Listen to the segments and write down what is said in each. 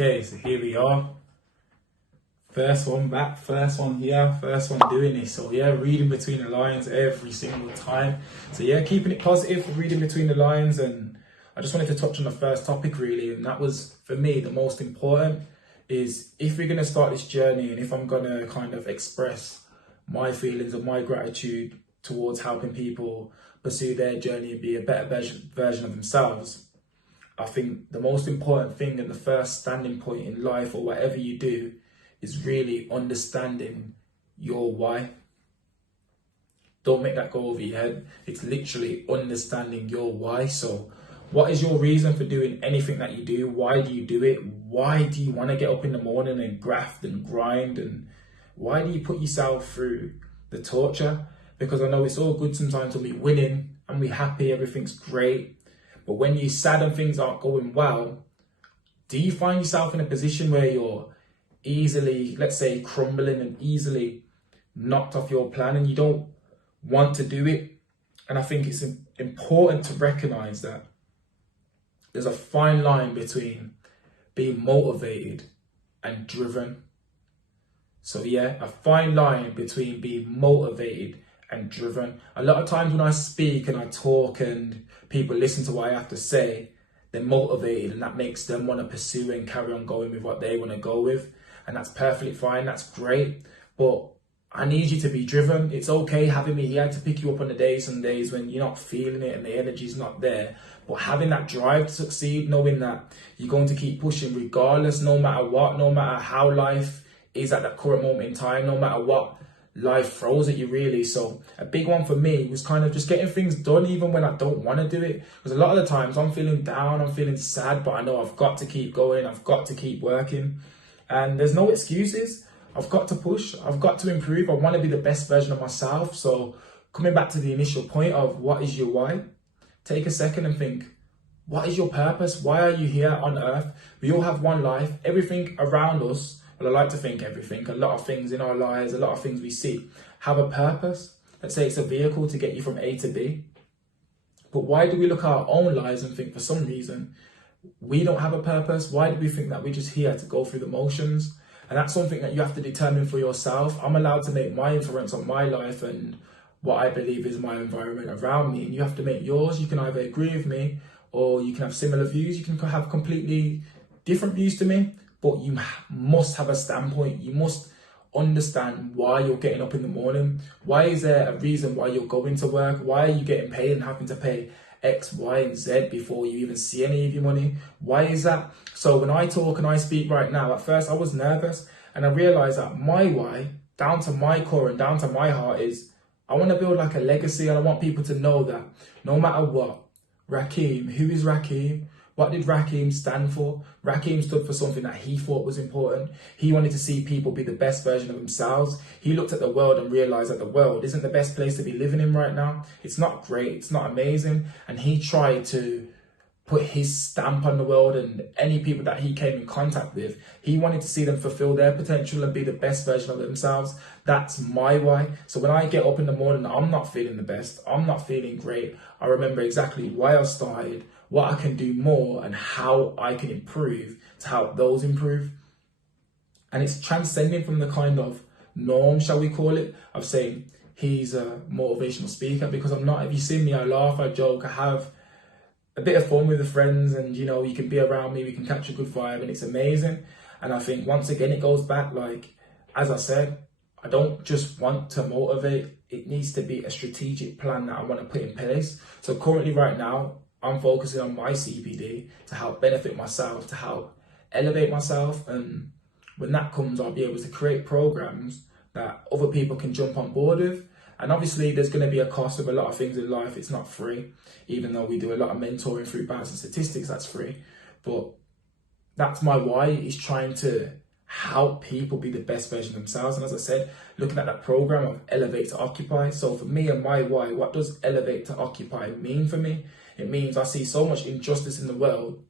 Okay, so here we are. First one back, first one here, first one doing this. So yeah, reading between the lines every single time. So yeah, keeping it positive, reading between the lines. And I just wanted to touch on the first topic really. And that was, for me, the most important is if we're going to start this journey and if I'm going to kind of express my feelings of my gratitude towards helping people pursue their journey and be a better version of themselves, I think the most important thing and the first standing point in life or whatever you do is really understanding your why. Don't make that go over your head. It's literally understanding your why. So what is your reason for doing anything that you do? Why do you do it? Why do you want to get up in the morning and graft and grind? And why do you put yourself through the torture? Because I know it's all good sometimes when we're winning and we're happy, everything's great. But when you're sad and things aren't going well, do you find yourself in a position where you're easily, let's say, crumbling and easily knocked off your plan and you don't want to do it? And I think it's important to recognize that there's a fine line between being motivated and driven. So yeah, a fine line between being motivated and driven. A lot of times when I speak and I talk and people listen to what I have to say, they're motivated and that makes them want to pursue and carry on going with what they want to go with. And that's perfectly fine, that's great. But I need you to be driven. It's okay having me here to pick you up on the some days when you're not feeling it and the energy's not there. But having that drive to succeed, knowing that you're going to keep pushing regardless, no matter what, no matter how life is at that current moment in time, no matter what life throws at you really. So a big one for me was kind of just getting things done even when I don't want to do it. Because a lot of the times I'm feeling down, I'm feeling sad, but I know I've got to keep going, I've got to keep working. And there's no excuses. I've got to push, I've got to improve. I want to be the best version of myself. So coming back to the initial point of what is your why, take a second and think, what is your purpose? Why are you here on earth? We all have one life. Everything around us, well, I like to think everything, a lot of things in our lives, a lot of things we see have a purpose. Let's say it's a vehicle to get you from A to B. But why do we look at our own lives and think for some reason we don't have a purpose? Why do we think that we're just here to go through the motions? And that's something that you have to determine for yourself. I'm allowed to make my influence on my life and what I believe is my environment around me. And you have to make yours. You can either agree with me or you can have similar views. You can have completely different views to me, but you must have a standpoint. You must understand why you're getting up in the morning. Why is there a reason why you're going to work? Why are you getting paid and having to pay X, Y, and Z before you even see any of your money? Why is that? So when I talk and I speak right now, at first I was nervous and I realized that my why, down to my core and down to my heart, is I want to build like a legacy and I want people to know that no matter what, Rakim, who is Rakim? What did Rakim stand for? Rakim stood for something that he thought was important. He wanted to see people be the best version of themselves. He looked at the world and realized that the world isn't the best place to be living in right now. It's not great. It's not amazing. And he tried to put his stamp on the world, and any people that he came in contact with, he wanted to see them fulfill their potential and be the best version of themselves. That's my why. So when I get up in the morning, I'm not feeling the best. I'm not feeling great. I remember exactly why I started, what I can do more, and how I can improve to help those improve. And it's transcending from the kind of norm, shall we call it, of saying he's a motivational speaker, because I'm not. If you see me, I laugh, I joke, I have a bit of fun with the friends, and you know, you can be around me, we can catch a good vibe, and it's amazing. And I think once again, it goes back, like, as I said, I don't just want to motivate. It needs to be a strategic plan that I want to put in place. So currently right now, I'm focusing on my CPD to help benefit myself, to help elevate myself. And when that comes, I'll be able to create programs that other people can jump on board with. And obviously there's going to be a cost of a lot of things in life. It's not free, even though we do a lot of mentoring through Balance and Statistics, that's free. But that's my why, is trying to help people be the best version of themselves. And as I said, looking at that program of Elevate to Occupy. So for me and my why, what does Elevate to Occupy mean for me? It means I see so much injustice in the world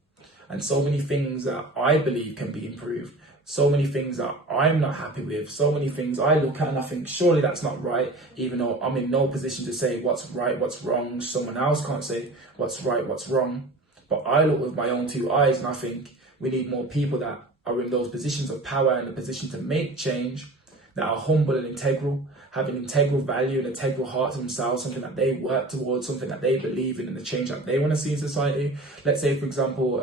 and so many things that I believe can be improved. So many things that I'm not happy with, so many things I look at and I think, surely that's not right, even though I'm in no position to say what's right, what's wrong. Someone else can't say what's right, what's wrong. But I look with my own two eyes and I think we need more people that are in those positions of power and a position to make change, that are humble and integral, have an integral value and integral heart to themselves, something that they work towards, something that they believe in, and the change that they want to see in society. Let's say, for example,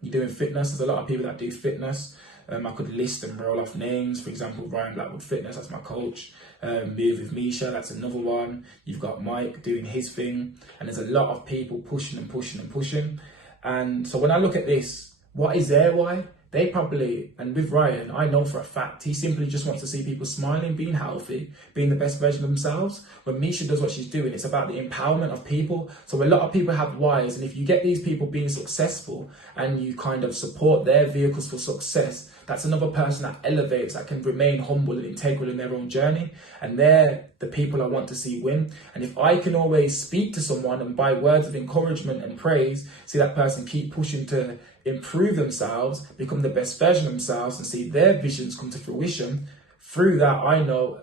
you're doing fitness. There's a lot of people that do fitness. I could list and roll off names. For example, Ryan Blackwood Fitness, that's my coach. Move with Misha, that's another one. You've got Mike doing his thing. And there's a lot of people pushing and pushing and pushing. And so when I look at this, what is their why? They probably, and with Ryan, I know for a fact, he simply just wants to see people smiling, being healthy, being the best version of themselves. When Misha does what she's doing, it's about the empowerment of people. So a lot of people have whys, and if you get these people being successful and you kind of support their vehicles for success, that's another person that elevates, that can remain humble and integral in their own journey. And they're the people I want to see win. And if I can always speak to someone and by words of encouragement and praise, see that person keep pushing to improve themselves, become the best version of themselves, and see their visions come to fruition, through that I know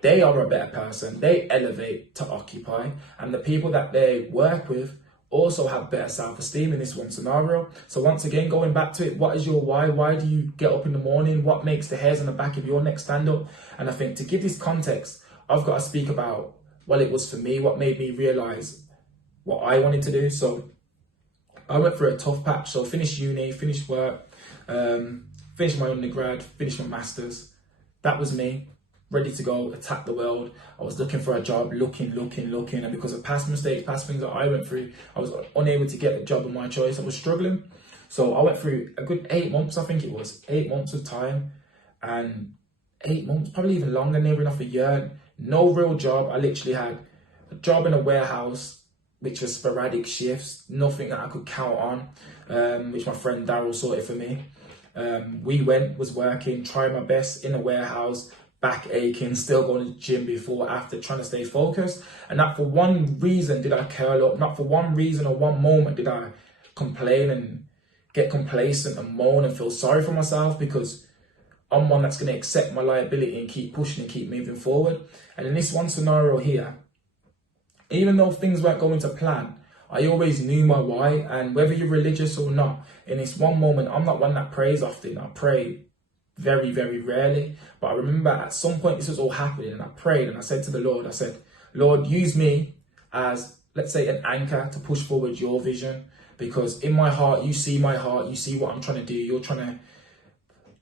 they are a better person. They elevate to occupy. And the people that they work with also have better self-esteem in this one scenario. So once again, going back to it, what is your why? Why do you get up in the morning? What makes the hairs on the back of your neck stand up? And I think to give this context, I've got to speak about, well, it was for me, what made me realize what I wanted to do. So I went through a tough patch. So finished uni, finished work, finished my undergrad, finished my masters. That was me, ready to go attack the world. I was looking for a job, looking, and because of past mistakes, past things that I went through, I was unable to get the job of my choice. I was struggling. So I went through a good 8 months, I think it was, 8 months of time, and 8 months, probably even longer, near enough a year, no real job. I literally had a job in a warehouse, which was sporadic shifts, nothing that I could count on, which my friend Daryl sorted for me. Was working, trying my best in a warehouse, back aching, still going to the gym before, after, trying to stay focused. And not for one reason did I curl up, not for one reason or one moment did I complain and get complacent and moan and feel sorry for myself, because I'm one that's going to accept my liability and keep pushing and keep moving forward. And in this one scenario here, even though things weren't going to plan, I always knew my why. And whether you're religious or not, in this one moment, I'm not one that prays often. I pray very, very rarely. But I remember at some point this was all happening, and I prayed and I said to the Lord, I said, Lord, use me as, let's say, an anchor to push forward your vision. Because in my heart, you see my heart, you see what I'm trying to do. You're trying to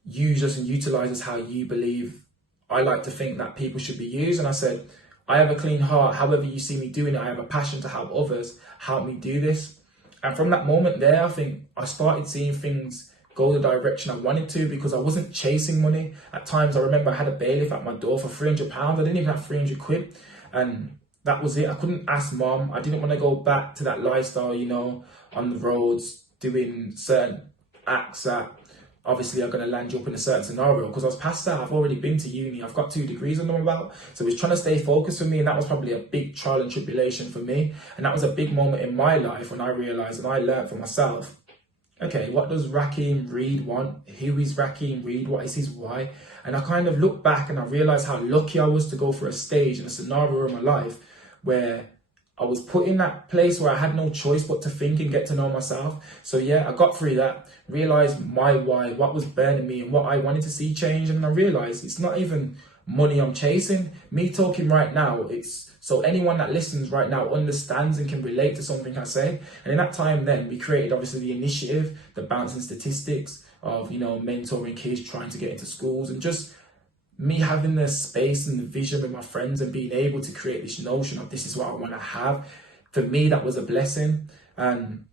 use us and utilize us how you believe. I like to think that people should be used. And I said, I have a clean heart. However you see me doing it, I have a passion to help others. Help me do this. And from that moment there, I think I started seeing things go the direction I wanted to, because I wasn't chasing money. At times, I remember I had a bailiff at my door for £300. I didn't even have 300 quid. And that was it. I couldn't ask mom. I didn't want to go back to that lifestyle, you know, on the roads, doing certain acts that obviously are going to land you up in a certain scenario. Because I was past that. I've already been to uni. I've got 2 degrees under my belt. So it was trying to stay focused for me. And that was probably a big trial and tribulation for me. And that was a big moment in my life when I realized and I learned for myself, okay, what does Raheem Reid want? Who is Raheem Reid? What is his why? And I kind of looked back and I realized how lucky I was to go for a stage and a scenario in my life where I was put in that place where I had no choice but to think and get to know myself. So yeah, I got through that, realized my why, what was burning me and what I wanted to see change. And I realized it's not even money I'm chasing. Me talking right now, it's so anyone that listens right now understands and can relate to something I say. And in that time then, we created obviously the initiative, the bouncing statistics of, you know, mentoring kids trying to get into schools, and just me having the space and the vision with my friends and being able to create this notion of this is what I want to have. For me, that was a blessing. And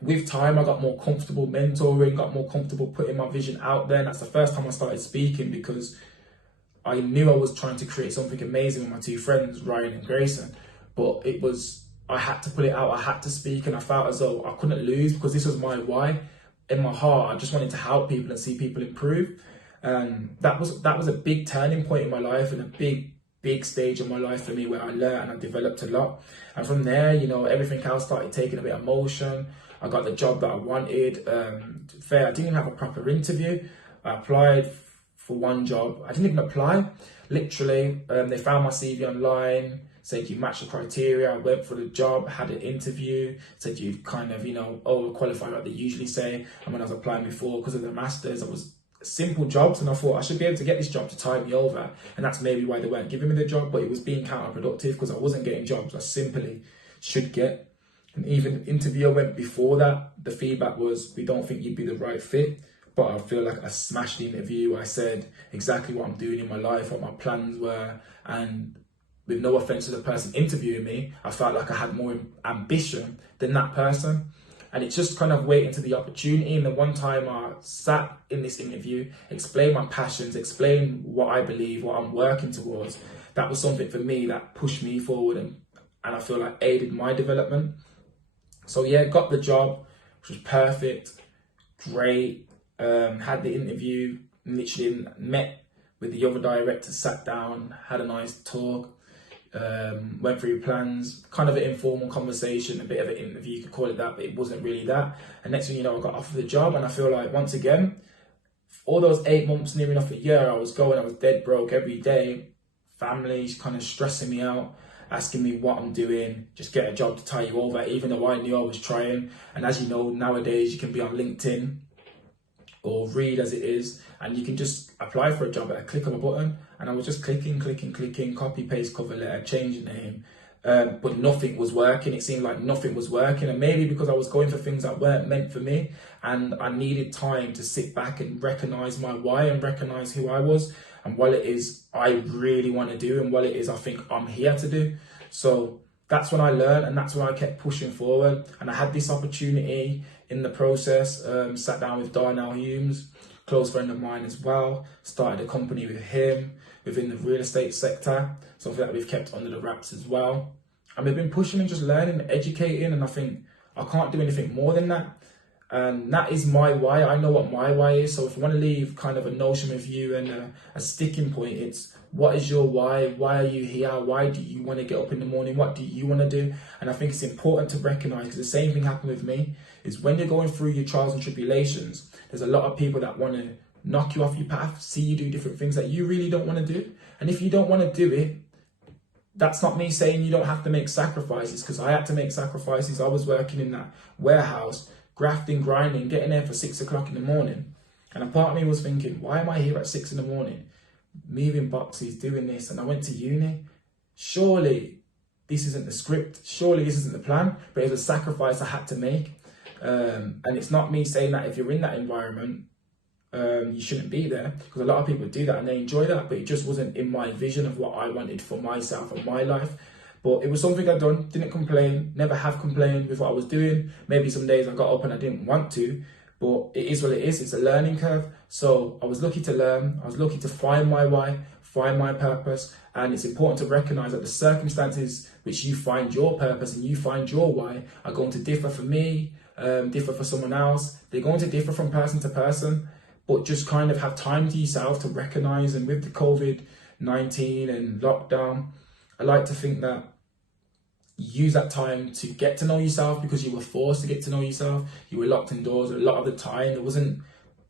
with time, I got more comfortable mentoring, got more comfortable putting my vision out there. And that's the first time I started speaking, because I knew I was trying to create something amazing with my 2 friends, Ryan and Grayson. But it was, I had to put it out, I had to speak, and I felt as though I couldn't lose, because this was my why. In my heart, I just wanted to help people and see people improve. And that was a big turning point in my life, and a big stage in my life for me, where I learned and I developed a lot. And from there, you know, everything else started taking a bit of motion. I got the job that I wanted. I didn't even have a proper interview. I applied for one job. I didn't even apply. Literally, they found my CV online, said you match the criteria. I went for the job, had an interview, said you kind of, overqualified like they usually say. And when I was applying before, because of the masters, I was simple jobs, and I thought I should be able to get this job to tide me over, and that's maybe why they weren't giving me the job. But it was being counterproductive because I wasn't getting jobs I simply should get. And even the interview I went before that, the feedback was, we don't think you'd be the right fit. But I feel like I smashed the interview. I said exactly what I'm doing in my life, what my plans were, and with no offense to the person interviewing me, I felt like I had more ambition than that person. And it's just kind of waiting to the opportunity. And the one time I sat in this interview, explained my passions, explained what I believe, what I'm working towards, that was something for me that pushed me forward and I feel like aided my development. So yeah, got the job, which was perfect, great. Had the interview, literally met with the other director, sat down, had a nice talk. Went through plans, kind of an informal conversation, a bit of an interview, you could call it that, but it wasn't really that. And next thing you know, I got offered the job, and I feel like, once again, all those 8 months, near enough a year, I was dead broke every day. Family's kind of stressing me out, asking me what I'm doing, just get a job to tie you over, even though I knew I was trying. And as you know, nowadays you can be on LinkedIn or Reid as it is, and you can just apply for a job at a click of a button. And I was just clicking, copy, paste, cover letter, change the name, but nothing was working. It seemed like nothing was working, and maybe because I was going for things that weren't meant for me, and I needed time to sit back and recognize my why and recognize who I was and what it is I really want to do and what it is I think I'm here to do. So that's when I learned, and that's when I kept pushing forward. And I had this opportunity in the process, sat down with Darnell Humes, close friend of mine as well, started a company with him within the real estate sector, something that we've kept under the wraps as well. And we've been pushing and just learning and educating, and I think I can't do anything more than that. And that is my why. I know what my why is. So if you want to leave kind of a notion with you and a sticking point, it's, what is your why? Why are you here? Why do you want to get up in the morning? What do you want to do? And I think it's important to recognize, because the same thing happened with me, is when you're going through your trials and tribulations, there's a lot of people that want to knock you off your path, see you do different things that you really don't want to do. And if you don't want to do it, that's not me saying you don't have to make sacrifices, because I had to make sacrifices. I was working in that warehouse, grafting, grinding, getting there for 6 o'clock in the morning. And a part of me was thinking, why am I here at 6 in the morning, moving boxes, doing this? And I went to uni. Surely this isn't the script. Surely this isn't the plan. But it was a sacrifice I had to make. And it's not me saying that if you're in that environment, you shouldn't be there, because a lot of people do that and they enjoy that, but it just wasn't in my vision of what I wanted for myself and my life. But it was something I'd done, didn't complain, never have complained with what I was doing. Maybe some days I got up and I didn't want to, but it is what it is. It's a learning curve. So I was lucky to learn. I was lucky to find my why, find my purpose. And it's important to recognize that the circumstances which you find your purpose and you find your why are going to differ for me, differ for someone else. They're going to differ from person to person, but just kind of have time to yourself to recognize. And with the COVID-19 and lockdown, I like to think that you use that time to get to know yourself, because you were forced to get to know yourself. You were locked indoors a lot of the time. There wasn't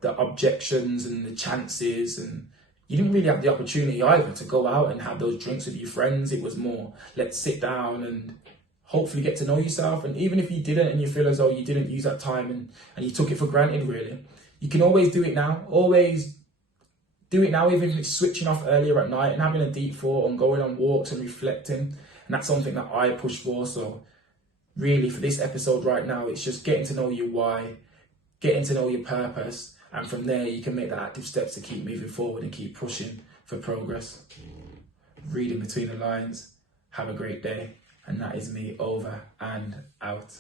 the objections and the chances, and you didn't really have the opportunity either to go out and have those drinks with your friends. It was more, let's sit down and hopefully get to know yourself. And even if you didn't, and you feel as though you didn't use that time and you took it for granted, really, you can always do it now. Always do it now, even if it's switching off earlier at night and having a deep thought and going on walks and reflecting. And that's something that I push for. So really, for this episode right now, it's just getting to know your why, getting to know your purpose. And from there, you can make the active steps to keep moving forward and keep pushing for progress. Reading between the lines. Have a great day. And that is me, over and out.